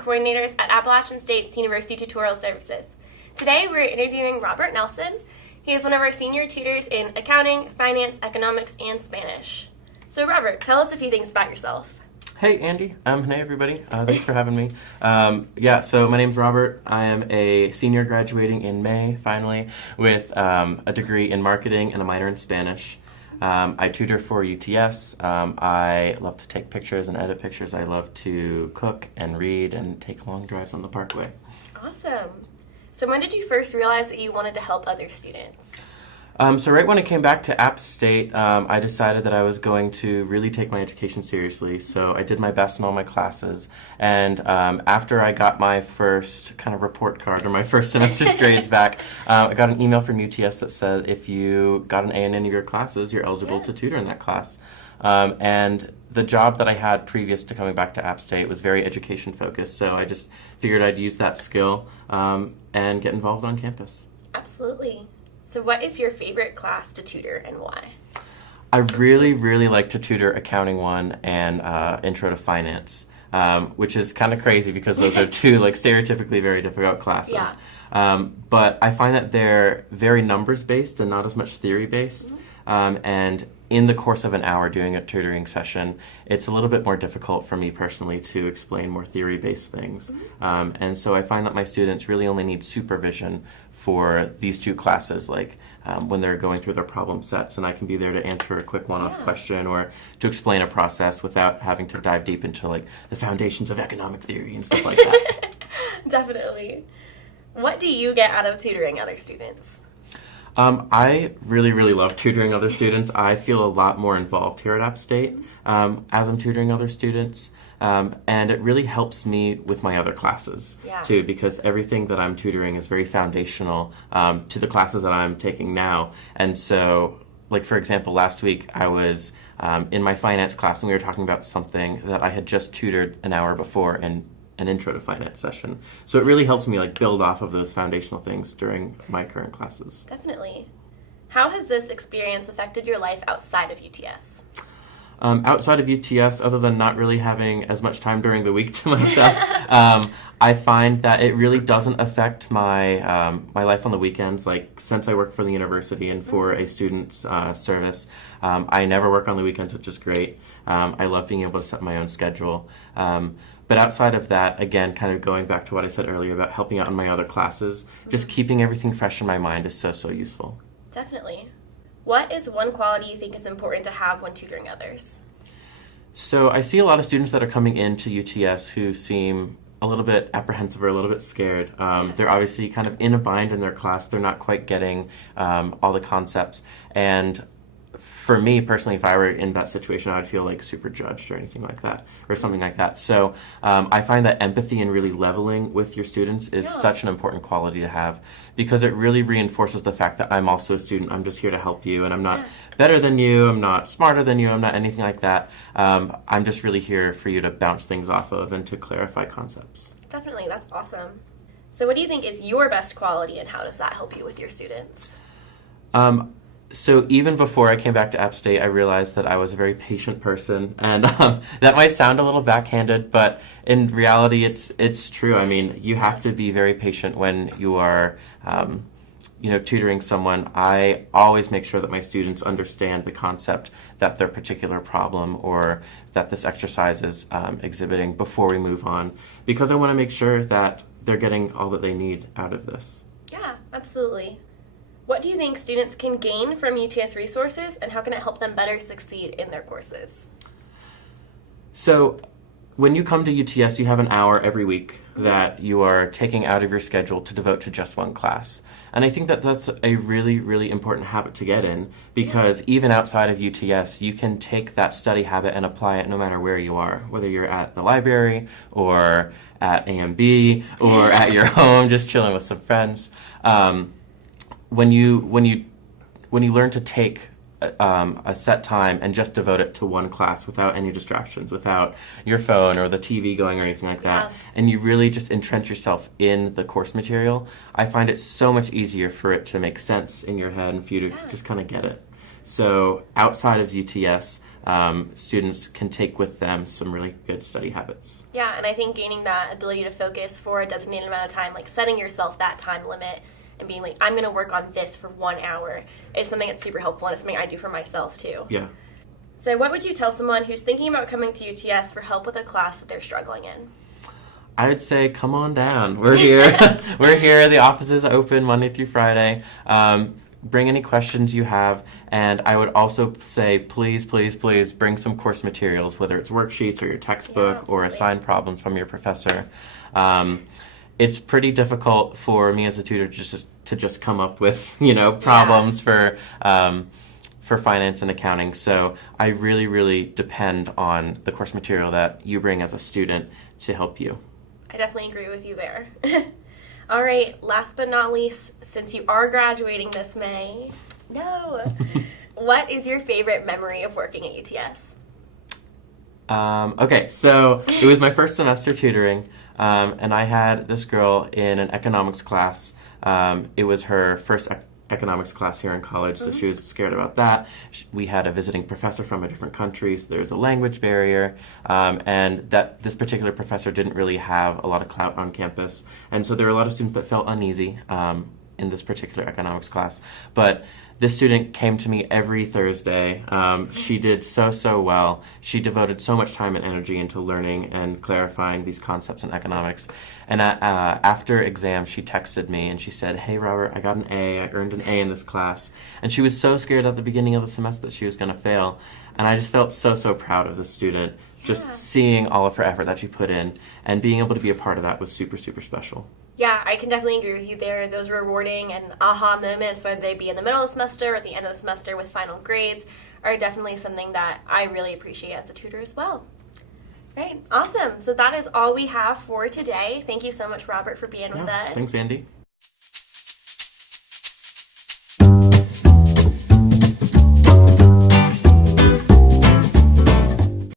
coordinators at Appalachian State's University Tutorial Services. Today we're interviewing Robert Nelson. He is one of our senior tutors in accounting, finance, economics, and Spanish. So Robert, tell us a few things about yourself. Hey, Andy. Hey, everybody. Thanks for having me. So my name's Robert. I am a senior graduating in May, finally, with a degree in marketing and a minor in Spanish. I tutor for UTS. I love to take pictures and edit pictures. I love to cook and read and take long drives on the parkway. Awesome. So when did you first realize that you wanted to help other students? So right when I came back to App State, I decided that I was going to really take my education seriously. So I did my best in all my classes. And after I got my first kind of report card or my first semester's grades back, I got an email from UTS that said if you got an A in any of your classes, you're eligible to tutor in that class. And the job that I had previous to coming back to App State was very education focused. So I just figured I'd use that skill and get involved on campus. Absolutely. So what is your favorite class to tutor and why? I really, really like to tutor Accounting 1 and Intro to Finance, which is kind of crazy because those are two stereotypically very difficult classes. Yeah. But I find that they're very numbers-based and not as much theory-based. Mm-hmm. And in the course of an hour doing a tutoring session, it's a little bit more difficult for me personally to explain more theory-based things. Mm-hmm. And so I find that my students really only need supervision for these two classes, when they're going through their problem sets, and I can be there to answer a quick one-off question or to explain a process without having to dive deep into the foundations of economic theory and stuff like that. Definitely. What do you get out of tutoring other students? I really, really love tutoring other students. I feel a lot more involved here at App State as I'm tutoring other students. And it really helps me with my other classes, too, because everything that I'm tutoring is very foundational to the classes that I'm taking now. And so, for example, last week I was in my finance class and we were talking about something that I had just tutored an hour before in an Intro to Finance session. So it really helps me build off of those foundational things during my current classes. Definitely. How has this experience affected your life outside of UTS? Outside of UTS, other than not really having as much time during the week to myself, I find that it really doesn't affect my my life on the weekends. Since I work for the university and for a student service, I never work on the weekends, which is great. I love being able to set my own schedule. But outside of that, again, kind of going back to what I said earlier about helping out in my other classes, just keeping everything fresh in my mind is so useful. Definitely. What is one quality you think is important to have when tutoring others? So I see a lot of students that are coming into UTS who seem a little bit apprehensive or a little bit scared. They're obviously kind of in a bind in their class. They're not quite getting all the concepts. And for me personally, if I were in that situation, I'd feel super judged or anything like that, or something like that. So I find that empathy and really leveling with your students is such an important quality to have, because it really reinforces the fact that I'm also a student. I'm just here to help you, and I'm not better than you, I'm not smarter than you, I'm not anything like that. I'm just really here for you to bounce things off of and to clarify concepts. Definitely, that's awesome. So what do you think is your best quality, and how does that help you with your students? So even before I came back to App State, I realized that I was a very patient person, and that might sound a little backhanded, but in reality, it's true. I mean, you have to be very patient when you are, tutoring someone. I always make sure that my students understand the concept that their particular problem or that this exercise is exhibiting before we move on, because I want to make sure that they're getting all that they need out of this. Yeah, absolutely. What do you think students can gain from UTS resources, and how can it help them better succeed in their courses? So when you come to UTS, you have an hour every week that you are taking out of your schedule to devote to just one class. And I think that that's a really, really important habit to get in, because even outside of UTS, you can take that study habit and apply it no matter where you are, whether you're at the library or at AMB or at your home just chilling with some friends. When you learn to take a set time and just devote it to one class without any distractions, without your phone or the TV going or anything like that, and you really just entrench yourself in the course material, I find it so much easier for it to make sense in your head and for you to just kind of get it. So outside of UTS, students can take with them some really good study habits. Yeah, and I think gaining that ability to focus for a designated amount of time, like setting yourself that time limit and being like, I'm going to work on this for 1 hour, is something that's super helpful, and it's something I do for myself too. Yeah. So what would you tell someone who's thinking about coming to UTS for help with a class that they're struggling in? I would say, come on down. We're here. We're here. The office is open Monday through Friday. Bring any questions you have. And I would also say, please, please, please bring some course materials, whether it's worksheets or your textbook or assigned problems from your professor. It's pretty difficult for me as a tutor to just come up with, problems for finance and accounting. So I really, really depend on the course material that you bring as a student to help you. I definitely agree with you there. All right, last but not least, since you are graduating this May, what is your favorite memory of working at UTS? Okay, so it was my first semester tutoring, and I had this girl in an economics class. It was her first economics class here in college, so she was scared about that. We had a visiting professor from a different country, so there's a language barrier, and that this particular professor didn't really have a lot of clout on campus, and so there were a lot of students that felt uneasy in this particular economics class. But this student came to me every Thursday. She did so well. She devoted so much time and energy into learning and clarifying these concepts in economics. And after exam, she texted me and she said, "Hey, Robert, I got an A. I earned an A in this class." And she was so scared at the beginning of the semester that she was going to fail. And I just felt so proud of this student. Just seeing all of her effort that she put in and being able to be a part of that was super special. Yeah, I can definitely agree with you there. Those rewarding and aha moments, whether they be in the middle of the semester or at the end of the semester with final grades, are definitely something that I really appreciate as a tutor as well. Right, awesome. So that is all we have for today. Thank you so much, Robert, for being with us. Thanks, Andy.